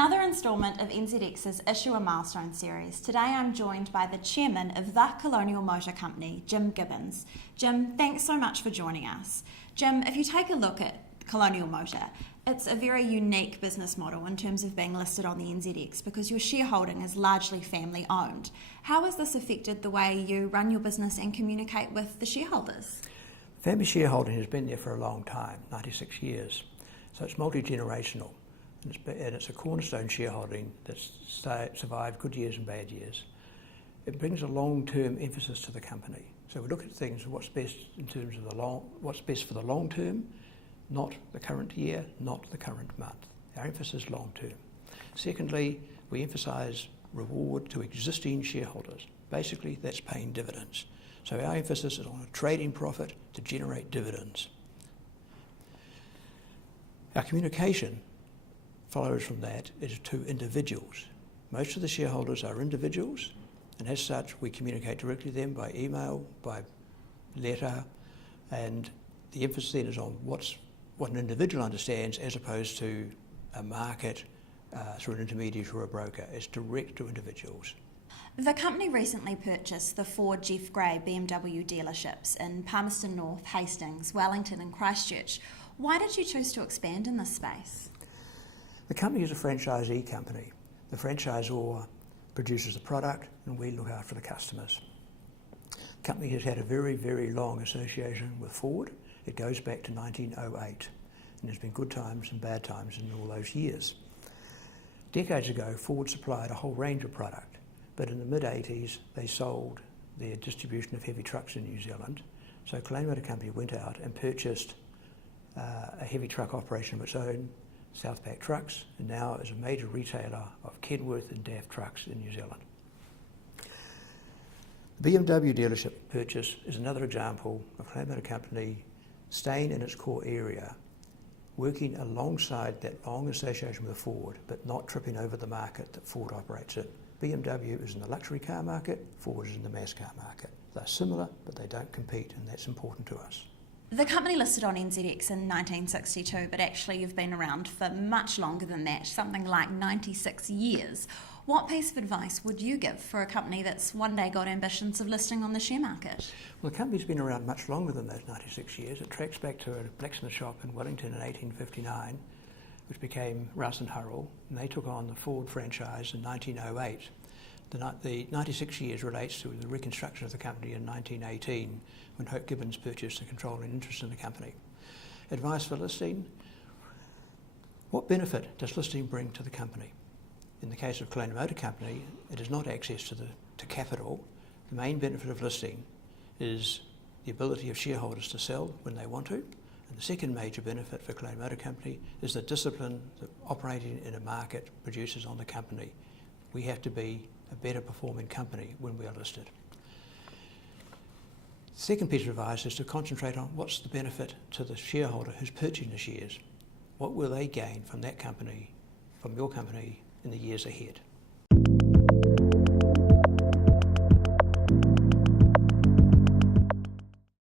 another instalment of NZX's Issue a Milestone series. Today I'm joined by the chairman of the Colonial Motor Company, Jim Gibbons. Jim, thanks so much for joining us. Jim, if you take a look at Colonial Motor, it's a very unique business model in terms of being listed on the NZX because your shareholding is largely family owned. How has this affected the way you run your business and communicate with the shareholders? Family shareholding has been there for a long time, 96 years, so it's multi-generational. And it's a cornerstone shareholding that's survived good years and bad years. It brings a long-term emphasis to the company. So we look at things, what's best in terms of what's best for the long term, not the current year, not the current month. Our emphasis is long term. Secondly, we emphasise reward to existing shareholders. Basically, that's paying dividends. So our emphasis is on a trading profit to generate dividends. Our communication follows from that is to individuals. Most of the shareholders are individuals, and as such we communicate directly to them by email, by letter, and the emphasis then is on what an individual understands as opposed to a market through an intermediary or a broker. It's direct to individuals. The company recently purchased the 4 Jeff Gray BMW dealerships in Palmerston North, Hastings, Wellington and Christchurch. Why did you choose to expand in this space? The company is a franchisee company. The franchisor produces the product and we look after the customers. The company has had a very, very long association with Ford. It goes back to 1908, and there's been good times and bad times in all those years. Decades ago, Ford supplied a whole range of product, but in the mid-80s they sold their distribution of heavy trucks in New Zealand. So Colonial Motor Company went out and purchased a heavy truck operation of its own, Southpack Trucks, and now is a major retailer of Kenworth and DAF trucks in New Zealand. The BMW dealership purchase is another example of Colonial Motor Company staying in its core area, working alongside that long association with Ford, but not tripping over the market that Ford operates in. BMW is in the luxury car market, Ford is in the mass car market. They're similar, but they don't compete, and that's important to us. The company listed on NZX in 1962, but actually you've been around for much longer than that, something like 96 years. What piece of advice would you give for a company that's one day got ambitions of listing on the share market? Well, the company's been around much longer than those 96 years. It tracks back to a blacksmith shop in Wellington in 1859, which became Rouse and Hurrell, and they took on the Ford franchise in 1908. The 96 years relates to the reconstruction of the company in 1918 when Hope Gibbons purchased a controlling interest in the company. Advice for listing: what benefit does listing bring to the company? In the case of Colonial Motor Company, it is not access to capital. The main benefit of listing is the ability of shareholders to sell when they want to. And the second major benefit for Colonial Motor Company is the discipline that operating in a market produces on the company. We have to be a better performing company when we are listed. The second piece of advice is to concentrate on what's the benefit to the shareholder who's purchasing the shares. What will they gain from that company, from your company, in the years ahead?